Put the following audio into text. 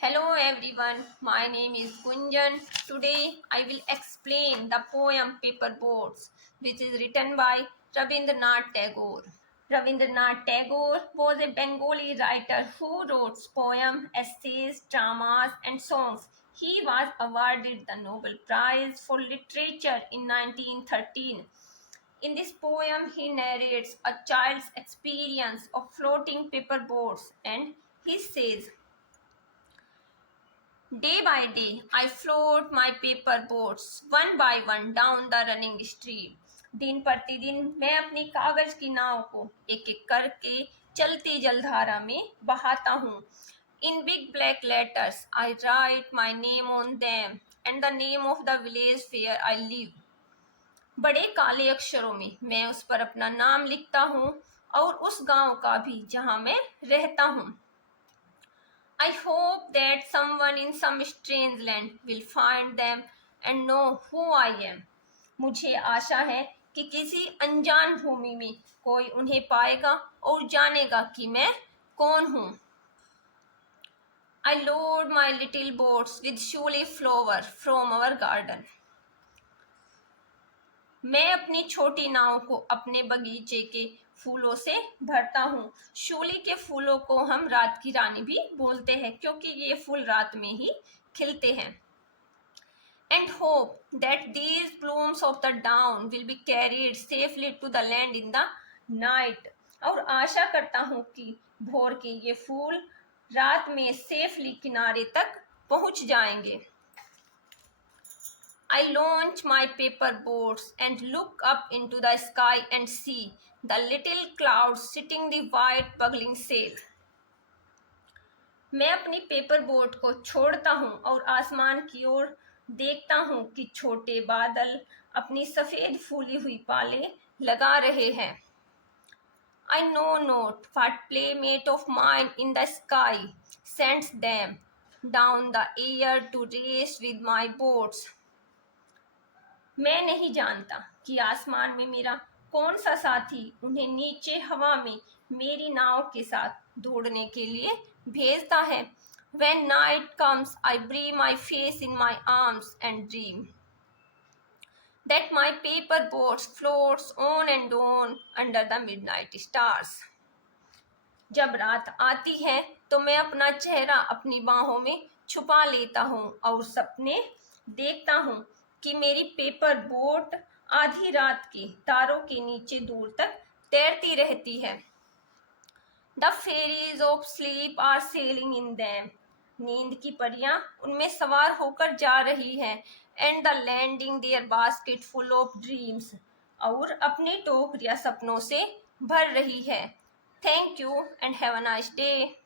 Hello everyone, my name is Gunjan. Today I will explain the poem Paper Boats, which is written by Rabindranath Tagore. Rabindranath Tagore was a Bengali writer who wrote poems, essays, dramas, and songs. He was awarded the Nobel Prize for Literature in 1913. In this poem, he narrates a child's experience of floating paper boats and he says, Day by day, I float my paper boats one by one down the running stream. दिन प्रतिदिन मैं अपनी कागज की नाव को एक एक करके चलती जलधारा में बहाता हूँ. In big black letters, I write my name on them and the name of the village where I live. बड़े काले अक्षरों में मैं उस पर अपना नाम लिखता हूँ और उस गांव का भी जहाँ मैं रहता हूँ. I hope that someone in some strange land will find them and know who I am. मुझे आशा है कि किसी अनजान भूमि में कोई उन्हें पाएगा और जानेगा कि मैं कौन हूँ. I load my little boats with showy flower from our garden. मैं अपनी छोटी नाव को अपने बगीचे के फूलों से भरता हूँ. शूली के फूलों को हम रात की रानी भी बोलते हैं क्योंकि ये फूल रात में ही खिलते हैं. And hope that these blooms of the dawn will be carried safely to the land in the night. और आशा करता हूँ कि भोर के ये फूल रात में सेफली किनारे तक पहुँच जाएंगे. I launch my paper boats and look up into the sky and see the little clouds sitting the white bubbling sail. मैं अपनी पेपर बोट को छोड़ता हूँ और आसमान की ओर देखता हूँ कि छोटे बादल अपनी सफेद फूली हुई पाले लगा रहे हैं. I know not what playmate of mine in the sky sends them down the air to race with my boats. मैं नहीं जानता कि आसमान में मेरा कौन सा साथी उन्हें नीचे हवा में मेरी नाव के साथ दौड़ने के लिए भेजता है. When night comes, I bury my face in my arms and dream that my paper boat floats on and on under the midnight stars. जब रात आती है तो मैं अपना चेहरा अपनी बाहों में छुपा लेता हूँ और सपने देखता हूँ कि मेरी पेपर बोट आधी रात के तारों के नीचे दूर तक तैरती रहती है. The fairies of sleep are sailing in them. नींद की परियां उनमें सवार होकर जा रही हैं. And the landing their basket full of dreams. और अपनी टोकरियां सपनों से भर रही है. Thank you and have a nice day.